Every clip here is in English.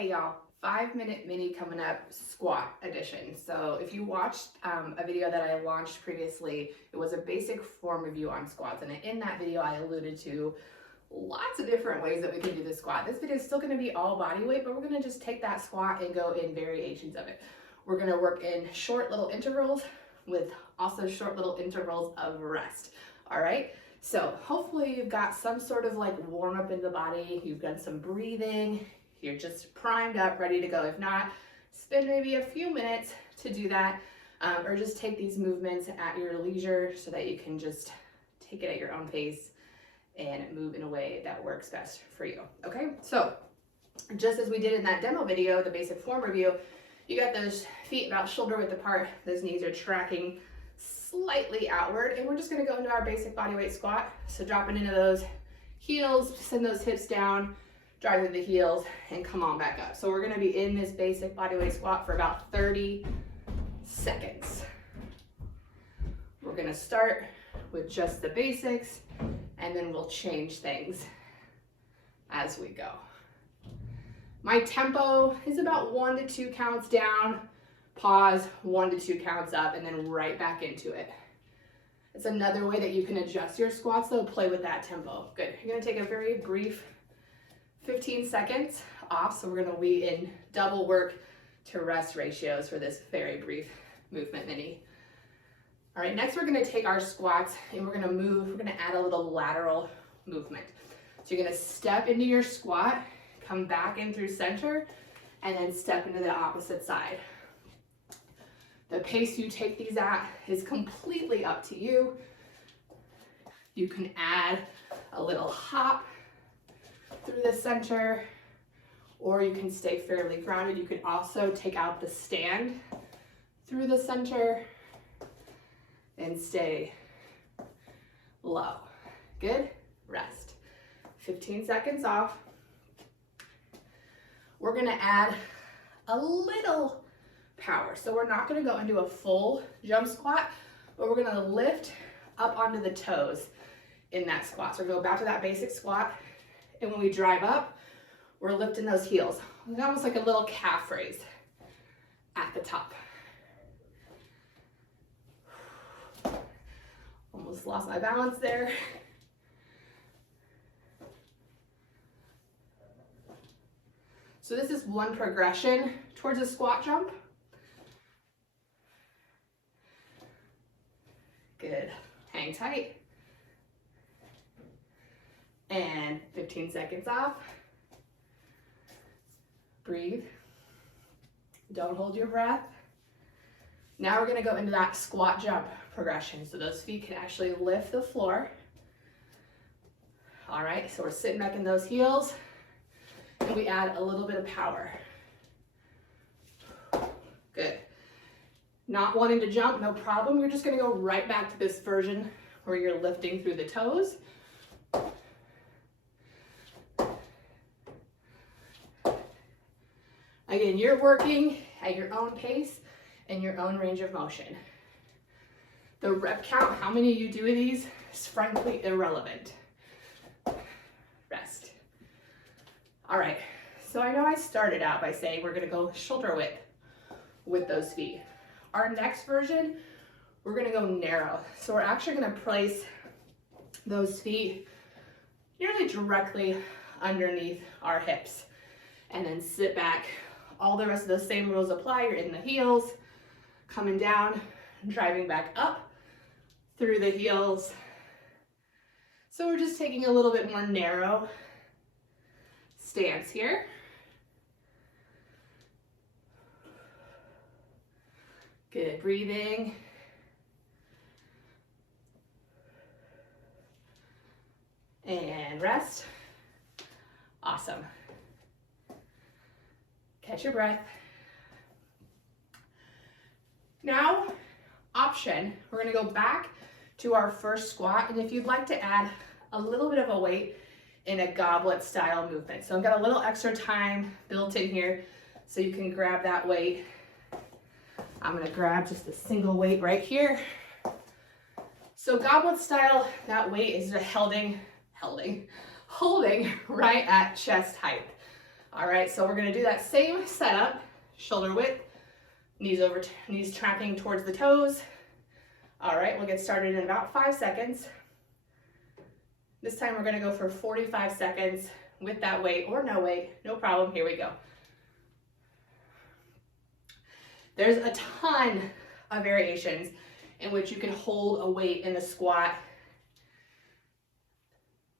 Hey y'all, 5-minute mini coming up, squat edition. So if you watched a video that I launched previously, it was a basic form review on squats. And in that video, I alluded to lots of different ways that we can do the squat. This video is still gonna be all body weight, but we're gonna just take that squat and go in variations of it. We're gonna work in short little intervals with also short little intervals of rest, all right? So hopefully you've got some sort of like warm up in the body, you've done some breathing, you're just primed up, ready to go. If not, spend maybe a few minutes to do that, or just take these movements at your leisure so that you can just take it at your own pace and move in a way that works best for you, okay? So just as we did in that demo video, the basic form review, you got those feet about shoulder width apart, those knees are tracking slightly outward, and we're just gonna go into our basic body weight squat. So dropping into those heels, send those hips down, drive through the heels, and come on back up. So we're gonna be in this basic bodyweight squat for about 30 seconds. We're gonna start with just the basics, and then we'll change things as we go. My tempo is about 1 to 2 counts down, pause, 1 to 2 counts up, and then right back into it. It's another way that you can adjust your squats though, play with that tempo. Good, you're gonna take a very brief 15 seconds off, so we're gonna be in double work to rest ratios for this very brief movement mini. All right, next we're gonna take our squats and we're gonna add a little lateral movement. So you're gonna step into your squat, come back in through center, and then step into the opposite side. The pace you take these at is completely up to you. You can add a little hop through the center, or you can stay fairly grounded. You can also take out the stand through the center and stay low. Good, rest. 15 seconds off. We're gonna add a little power. So we're not gonna go into a full jump squat, but we're gonna lift up onto the toes in that squat. So we're gonna go back to that basic squat. And when we drive up, we're lifting those heels. It's almost like a little calf raise at the top. Almost lost my balance there. So this is one progression towards a squat jump. Good, hang tight. And 15 seconds off. Breathe. Don't hold your breath. Now we're gonna go into that squat jump progression. So those feet can actually lift the floor. All right, so we're sitting back in those heels and we add a little bit of power. Good. Not wanting to jump, no problem. You're just gonna go right back to this version where you're lifting through the toes. Again, you're working at your own pace and your own range of motion. The rep count, how many you do of these, is frankly irrelevant. Rest. All right, so I know I started out by saying we're gonna go shoulder width with those feet. Our next version, we're gonna go narrow. So we're actually gonna place those feet nearly directly underneath our hips and then sit back. All the rest of those same rules apply. You're in the heels, coming down, driving back up through the heels. So we're just taking a little bit more narrow stance here. Good, breathing. And rest. Awesome. Catch your breath. Now, option, we're gonna go back to our first squat, and if you'd like to add a little bit of a weight in a goblet style movement. So I've got a little extra time built in here, so you can grab that weight. I'm gonna grab just a single weight right here. So goblet style, that weight is holding right at chest height. All right, so we're gonna do that same setup, shoulder width, knees tracking towards the toes. All right, we'll get started in about 5 seconds. This time we're gonna go for 45 seconds with that weight or no weight, no problem. Here we go. There's a ton of variations in which you can hold a weight in the squat.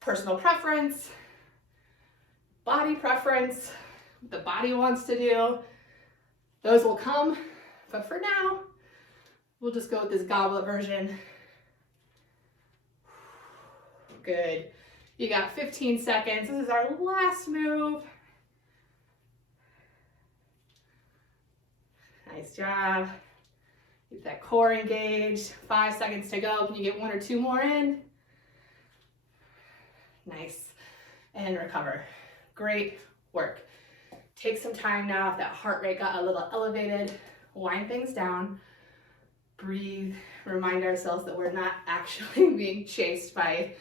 Personal preference, body preference, what the body wants to do, those will come. But for now, we'll just go with this goblet version. Good. You got 15 seconds. This is our last move. Nice job. Keep that core engaged. 5 seconds to go. Can you get 1 or 2 more in? Nice. And recover. Great work. Take some time now. If that heart rate got a little elevated, wind things down. Breathe. Remind ourselves that we're not actually being chased by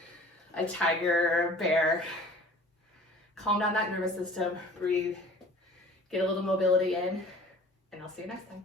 a tiger or a bear. Calm down that nervous system. Breathe. Get a little mobility in. And I'll see you next time.